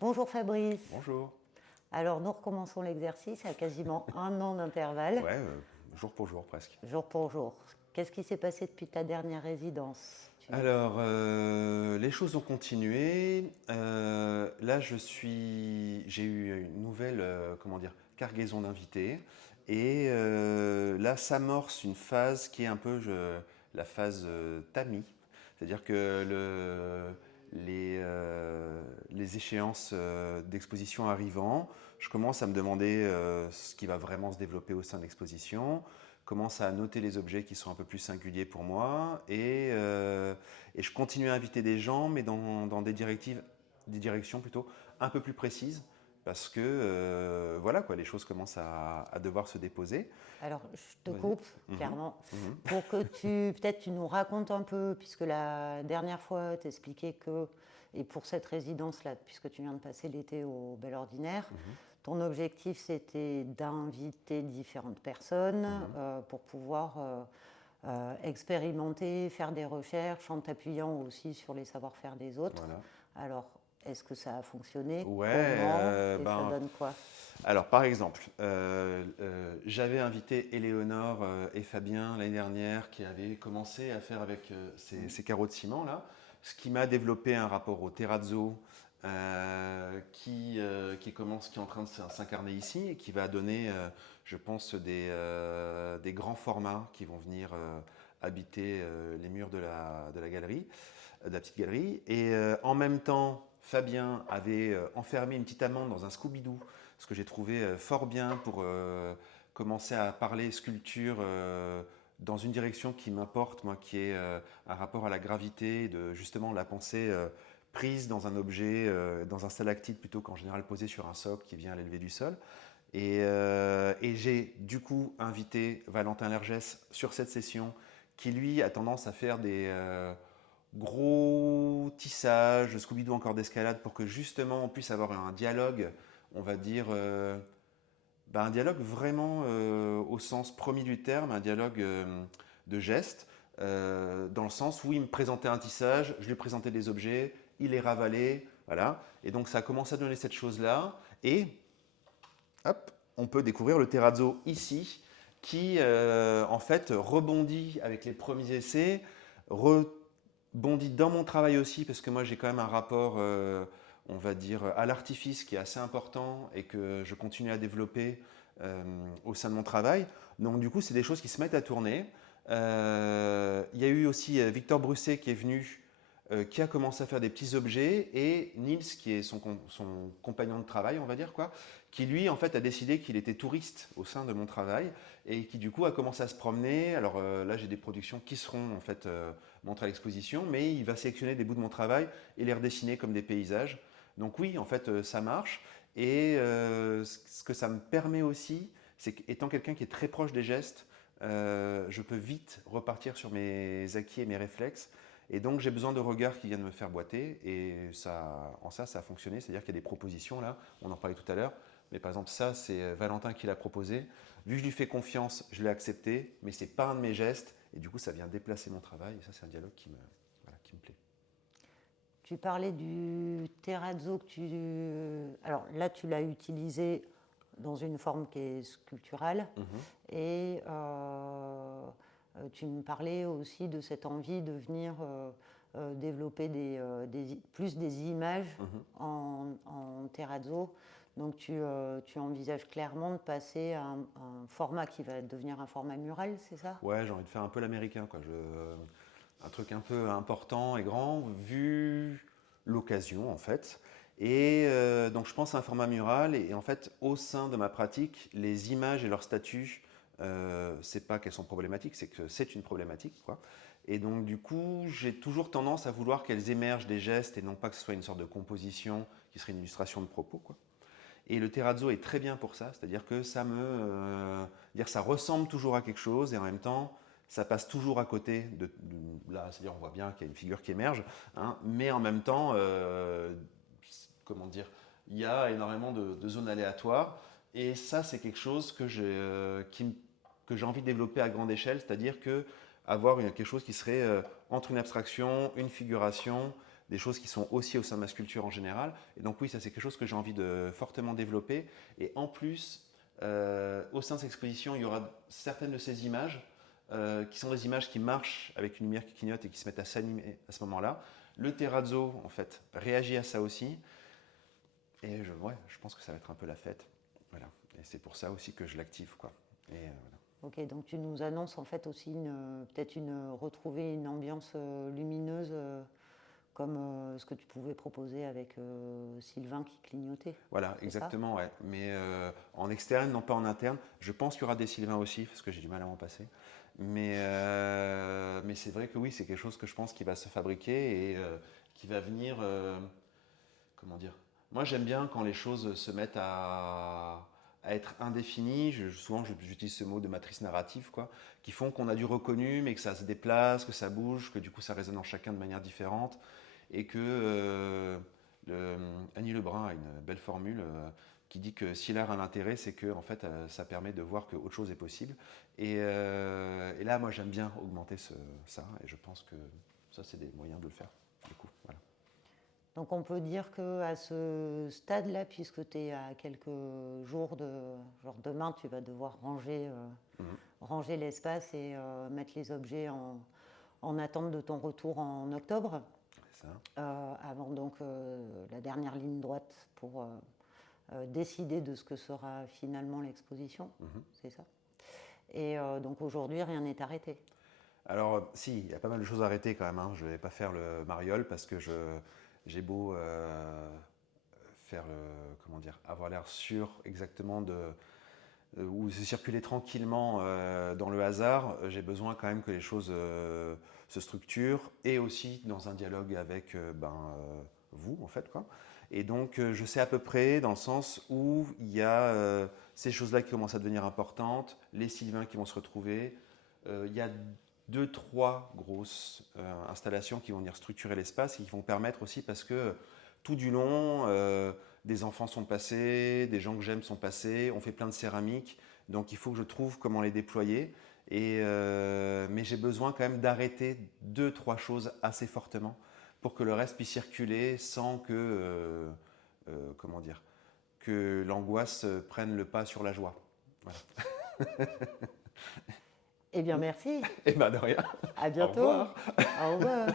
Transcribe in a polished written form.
Bonjour Fabrice. Bonjour. Alors nous recommençons l'exercice à quasiment un an d'intervalle, Ouais, jour pour jour presque. jour pour jour. Qu'est-ce qui s'est passé depuis ta dernière résidence? Alors, les choses ont continué. Là, j'ai eu une nouvelle, comment dire, cargaison d'invités. Et là s'amorce une phase qui est un peu la phase tamis. C'est-à-dire que les échéances d'exposition arrivant, je commence à me demander ce qui va vraiment se développer au sein de l'exposition, commence à noter les objets qui sont un peu plus singuliers pour moi et je continue à inviter des gens, mais dans des directions plutôt un peu plus précises, parce que voilà quoi, les choses commencent à devoir se déposer. Alors je te Vas-y. coupe Mhm. clairement Mhm. pour que peut-être tu nous racontes un peu, puisque la dernière fois tu expliquais que, et pour cette résidence-là, puisque tu viens de passer l'été au Bel Ordinaire, Mhm. ton objectif c'était d'inviter différentes personnes Mhm. pour pouvoir expérimenter, faire des recherches en t'appuyant aussi sur les savoir-faire des autres. Voilà. Alors, est-ce que ça a fonctionné? Ouais, Comment? Et ça donne quoi? alors par exemple, j'avais invité Éléonore et Fabien l'année dernière qui avaient commencé à faire avec ces carreaux de ciment là, ce qui m'a développé un rapport au terrazzo qui est en train de s'incarner ici et qui va donner, je pense, des grands formats qui vont venir habiter les murs de la galerie, de la petite galerie. Et en même temps, Fabien avait enfermé une petite amande dans un Scooby-Doo, ce que j'ai trouvé fort bien pour commencer à parler sculpture dans une direction qui m'importe, moi, qui est un rapport à la gravité, de justement la pensée prise dans un objet, dans un stalactite plutôt qu'en général posé sur un socle qui vient à l'élevé du sol. Et j'ai du coup invité Valentin Lergès sur cette session, qui lui a tendance à faire des gros tissages, Scooby-Doo encore d'escalade, pour que justement on puisse avoir un dialogue, on va dire, un dialogue vraiment au sens premier du terme, un dialogue de gestes, dans le sens où il me présentait un tissage, je lui présentais des objets, il les ravalait, voilà. Et donc ça a commencé à donner cette chose-là, et hop, on peut découvrir le terrazzo ici, qui en fait rebondit avec les premiers essais, rebondit dans mon travail aussi, parce que moi j'ai quand même un rapport, on va dire, à l'artifice qui est assez important et que je continue à développer au sein de mon travail. Donc du coup, c'est des choses qui se mettent à tourner. Il y a eu aussi Victor Brusset qui est venu, qui a commencé à faire des petits objets, et Nils, qui est son compagnon de travail, on va dire, quoi, qui lui, en fait, a décidé qu'il était touriste au sein de mon travail, et qui, du coup, a commencé à se promener. Alors là, j'ai des productions qui seront, en fait, montrées à l'exposition, mais il va sélectionner des bouts de mon travail et les redessiner comme des paysages. Donc oui, en fait, ça marche. Et ce que ça me permet aussi, c'est qu'étant quelqu'un qui est très proche des gestes, je peux vite repartir sur mes acquis et mes réflexes. Et donc j'ai besoin de regards qui viennent me faire boiter. Et ça a fonctionné. C'est-à-dire qu'il y a des propositions là, on en parlait tout à l'heure. Mais par exemple, ça, c'est Valentin qui l'a proposé. Vu que je lui fais confiance, je l'ai accepté, mais c'est pas un de mes gestes. Et du coup, ça vient déplacer mon travail. Et ça, c'est un dialogue voilà, qui me plaît. Tu parlais du terrazzo que tu... Alors là, tu l'as utilisé dans une forme qui est sculpturale Mhm, et tu me parlais aussi de cette envie de venir développer plus des images mhm. en terrazzo. Donc tu envisages clairement de passer à un format qui va devenir un format mural, c'est ça? Ouais, j'ai envie de faire un peu l'américain, quoi. Un truc un peu important et grand, vu l'occasion, en fait. Et donc, je pense à un format mural. Et en fait, au sein de ma pratique, les images et leur statut, c'est pas qu'elles sont problématiques, c'est que c'est une problématique, quoi. Et donc, du coup, j'ai toujours tendance à vouloir qu'elles émergent des gestes et non pas que ce soit une sorte de composition qui serait une illustration de propos, quoi. Et le terrazzo est très bien pour ça, c'est-à-dire que ça ressemble toujours à quelque chose et en même temps, ça passe toujours à côté là, c'est-à-dire on voit bien qu'il y a une figure qui émerge, hein, mais en même temps, comment dire, il y a énormément de zones aléatoires et ça, c'est quelque chose que j'ai envie de développer à grande échelle, c'est-à-dire que avoir quelque chose qui serait entre une abstraction, une figuration, des choses qui sont aussi au sein de ma sculpture en général. Et donc oui, ça c'est quelque chose que j'ai envie de fortement développer. Et en plus, au sein de cette exposition, il y aura certaines de ces images qui sont des images qui marchent avec une lumière qui clignote et qui se mettent à s'animer à ce moment-là. Le terrazzo, en fait, réagit à ça aussi. Et ouais, je pense que ça va être un peu la fête. Voilà. Et c'est pour ça aussi que je l'active, quoi. Et voilà. Ok, donc tu nous annonces en fait aussi peut-être retrouver une ambiance lumineuse comme ce que tu pouvais proposer avec Sylvain qui clignotait. Voilà, C'est ça? exactement, ouais. Mais en externe, non pas en interne. Je pense qu'il y aura des Sylvains aussi, parce que j'ai du mal à m'en passer. Mais c'est vrai que oui, c'est quelque chose que je pense qui va se fabriquer et qui va venir. Comment dire? Moi, j'aime bien quand les choses se mettent à être indéfinies. Souvent, j'utilise ce mot de matrice narrative, quoi, qui font qu'on a du reconnu, mais que ça se déplace, que ça bouge, que du coup, ça résonne en chacun de manière différente. Et que Annie Lebrun a une belle formule qui dit que si l'art a un intérêt, c'est que en fait, ça permet de voir qu'autre chose est possible. Et là, moi, j'aime bien augmenter ça, et je pense que ça, c'est des moyens de le faire. Du coup, voilà. Donc on peut dire qu'à ce stade-là, puisque tu es à quelques jours genre demain, tu vas devoir Mhm. ranger l'espace et mettre les objets en attente de ton retour en octobre, C'est ça. avant donc la dernière ligne droite pour décider de ce que sera finalement l'exposition, Mhm. c'est ça. Et donc aujourd'hui, rien n'est arrêté. Alors, si, il y a pas mal de choses à arrêter quand même, hein. Je ne vais pas faire le mariole parce que j'ai beau faire comment dire, avoir l'air sûr exactement ou se circuler tranquillement dans le hasard. J'ai besoin quand même que les choses se structurent et aussi dans un dialogue avec vous, en fait, quoi. Et donc, je sais à peu près dans le sens où il y a ces choses-là qui commencent à devenir importantes, les Sylvains qui vont se retrouver. Il y a deux, trois grosses installations qui vont venir structurer l'espace et qui vont permettre aussi, parce que tout du long, des enfants sont passés, des gens que j'aime sont passés, on fait plein de céramiques, donc il faut que je trouve comment les déployer. Mais j'ai besoin quand même d'arrêter deux, trois choses assez fortement pour que le reste puisse circuler sans que, comment dire, que l'angoisse prenne le pas sur la joie. Voilà. Eh bien, merci. Et ben de rien. À Au bientôt. revoir. Au revoir.